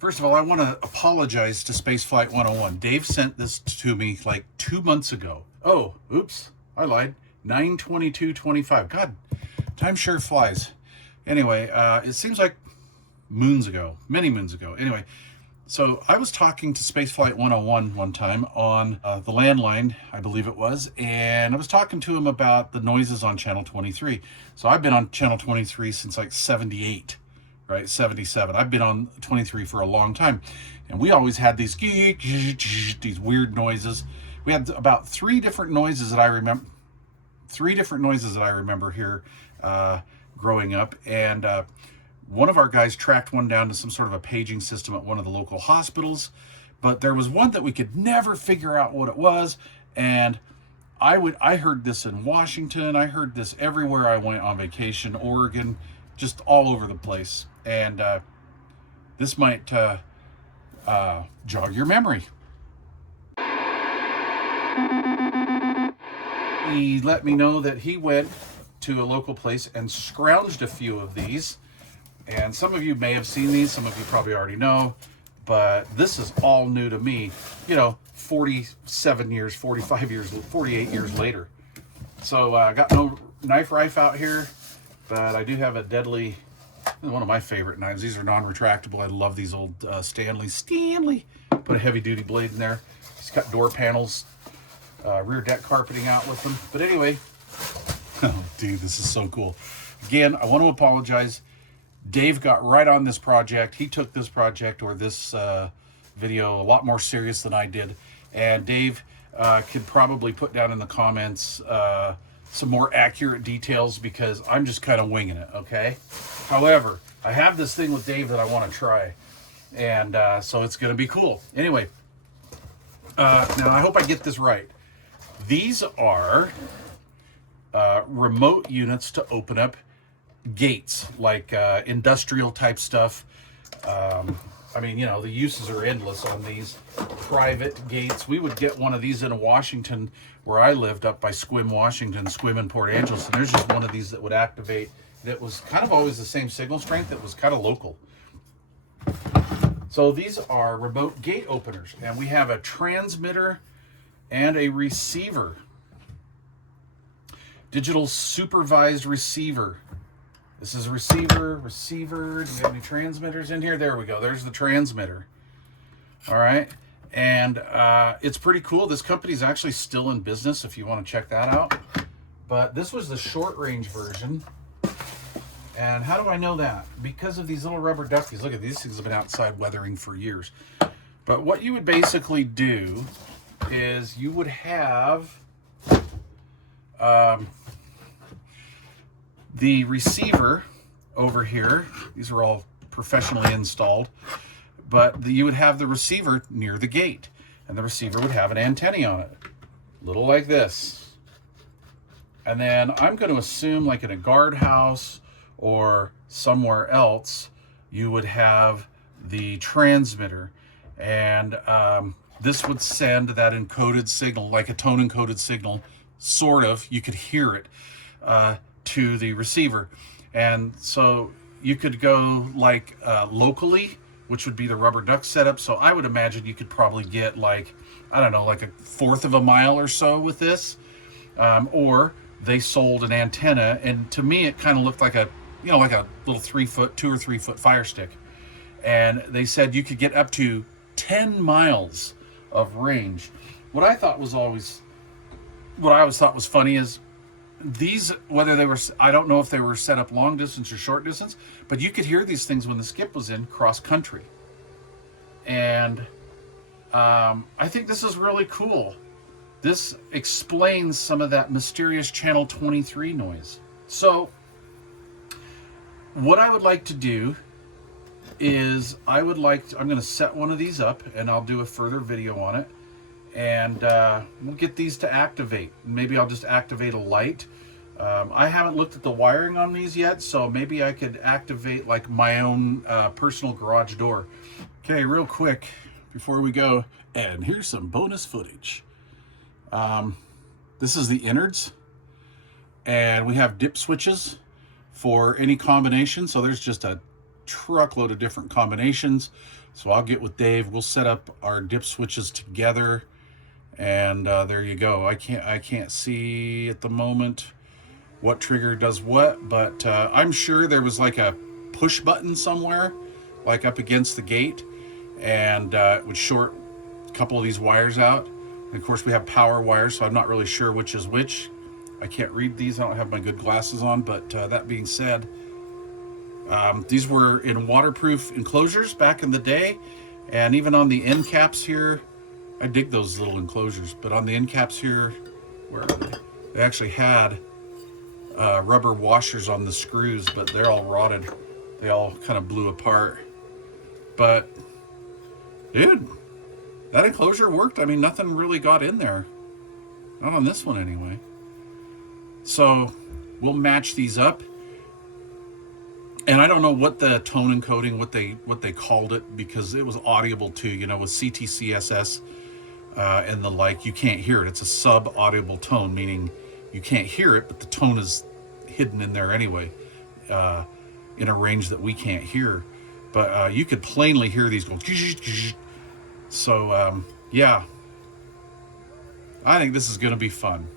First of all, I want to apologize to Spaceflight 101. Dave sent this to me like 2 months ago. Oh, oops, I lied. 9/22/25. God, time sure flies. Anyway, it seems like moons ago, many moons ago. Anyway, so I was talking to Spaceflight 101 one time on the landline, I believe it was, and I was talking to him about the noises on Channel 23. So I've been on Channel 23 since like 78. Right, 77. I've been on 23 for a long time, and we always had these weird noises. We had about three different noises that I remember here growing up, and one of our guys tracked one down to some sort of a paging system at one of the local hospitals, but there was one that we could never figure out what it was. And I heard this in Washington, I heard this everywhere I went on vacation, Oregon, just all over the place. And this might jog your memory. He let me know that he went to a local place and scrounged a few of these. And some of you may have seen these, some of you probably already know, but this is all new to me, 47 years, 45 years, 48 years later. So I got no knife rife out here, but I do have a deadly, one of my favorite knives. These are non-retractable. I love these old Stanley. Put a heavy-duty blade in there. Just cut door panels, rear deck carpeting out with them. But anyway, oh, dude, this is so cool. Again, I want to apologize. Dave got right on this project. He took this project or this video a lot more serious than I did. And Dave could probably put down in the comments some more accurate details, because I'm just kind of winging it, okay? However, I have this thing with Dave that I want to try, and so it's going to be cool. Anyway, now I hope I get this right. These are remote units to open up gates, like industrial type stuff. I mean, the uses are endless on these private gates. We would get one of these in Washington, where I lived, up by Squim, Washington, Squim and Port Angeles. And there's just one of these that would activate that was kind of always the same signal strength, that was kind of local. So these are remote gate openers, and we have a transmitter and a receiver. Digital supervised receiver. This is a receiver. Do we have any transmitters in here? There we go. There's the transmitter. All right. And it's pretty cool. This company is actually still in business if you want to check that out. But this was the short range version. And how do I know that? Because of these little rubber duckies. Look at these things have been outside weathering for years. But what you would basically do is you would have the receiver over here. These are all professionally installed, but you would have the receiver near the gate, and the receiver would have an antenna on it, little like this. And then I'm going to assume, like in a guardhouse or somewhere else, you would have the transmitter, and this would send that encoded signal, like a tone encoded signal, sort of, you could hear it, to the receiver. And so you could go like locally, which would be the rubber duck setup. So I would imagine you could probably get like, I don't know, like a 1/4 of a mile or so with this. Or they sold an antenna, and to me it kind of looked like a, like a little 3-foot, 2 or 3 foot fire stick. And they said you could get up to 10 miles of range. What I always thought was funny is these, whether they were, I don't know if they were set up long distance or short distance, but you could hear these things when the skip was in cross country. And I think this is really cool. This explains some of that mysterious Channel 23 noise. So what I would like to do is I'm going to set one of these up, and I'll do a further video on it. And we'll get these to activate. Maybe I'll just activate a light. I haven't looked at the wiring on these yet, so maybe I could activate like my own personal garage door. Okay, real quick before we go, and here's some bonus footage. This is the innards, and we have dip switches for any combination. So there's just a truckload of different combinations. So I'll get with Dave. We'll set up our dip switches together, and there you go. I can't see at the moment what trigger does what, but I'm sure there was like a push button somewhere, like up against the gate, and it would short a couple of these wires out. And of course, we have power wires, so I'm not really sure which is which. I can't read these. I don't have my good glasses on, but that being said, these were in waterproof enclosures back in the day, and even on the end caps here, I dig those little enclosures, but on the end caps here, where are they? They actually had rubber washers on the screws, but they're all rotted. They all kind of blew apart. But, dude, that enclosure worked. I mean, nothing really got in there. Not on this one, anyway. So, we'll match these up. And I don't know what the tone encoding, what they called it, because it was audible too, you know, with CTCSS and the like, you can't hear it. It's a sub-audible tone, meaning you can't hear it, but the tone is hidden in there anyway, in a range that we can't hear. But you could plainly hear these going. So, yeah, I think this is going to be fun.